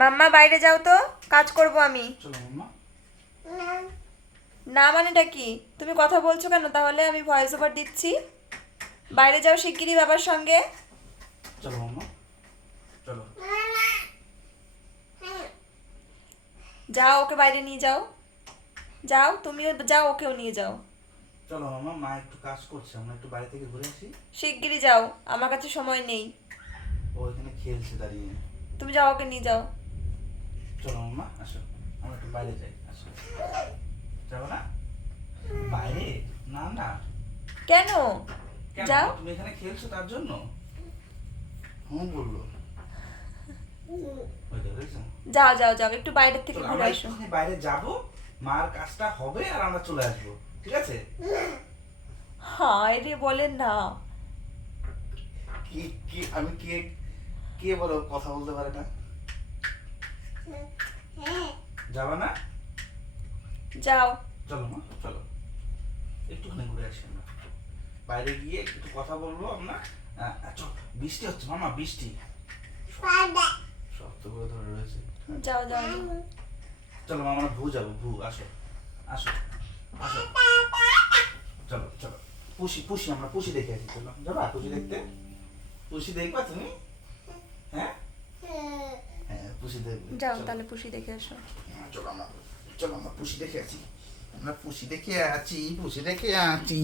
মাম্মা বাইরে যাও তো। কাজ করব আমি। না মানেটা কি? তুমি কথা বলছো কেন? তাহলে আমি ভয়েস ওভার দিচ্ছি। বাইরে যাও শিগগিরই বাবার সঙ্গে। চলো মাম্মা। চলো। যাও ওকে বাইরে নিয়ে যাও। যাও তুমিও যাও ওকেও নিয়ে যাও। চলো মামা মা একটু কাজ করছে আমরা একটু বাড়ি থেকে ঘুরে আসি। শিগগিরই যাও আমার কাছে সময় নেই। ও এখানে খেলছে দাঁড়িয়ে। তুমি যাও ওকে নিয়ে যাও। চলো মাম্মা আসো। আমরা একটু বাইরে যাই আসো। যাব না? বাইরে? না না। কেন? যাও। তুমি এখানে খেলছো তার জন্য? হুম বলল? যাও যাও যাও একটু বাইরের থেকে ঘুরে আসো। বাইরে যাব মার কাজটা হবে আর আমরা চলে আসব ঠিক আছে? হায় রে বলেন না। কি কি আমি কে কে বলো কথা বলতে পারে না? যাবা না? যাও। চলো মা চলো। একটুখানি ঘুরে আসি আমরা। বাইরে গিয়ে একটু কথা বলব আমরা। চল বৃষ্টি হচ্ছে মামা বৃষ্টি। শক্ত করে ধরে রয়েছে। যাও যাও। চলো মা আমরা ভু যাব ভু আসো। আসো আসো। চলো চলো। পুষি পুষি আমরা পুষি দেখে আসি চলো। যাবা পুষি দেখতে? পুষি দেখবা তুমি? পুষি দেখবে যাও তাহলে পুষি দেখে এসো হ্যাঁ, চলো আমরা চলো আমরা পুষি দেখে আছি আমরা পুষি দেখে আছি পুষি দেখে আছি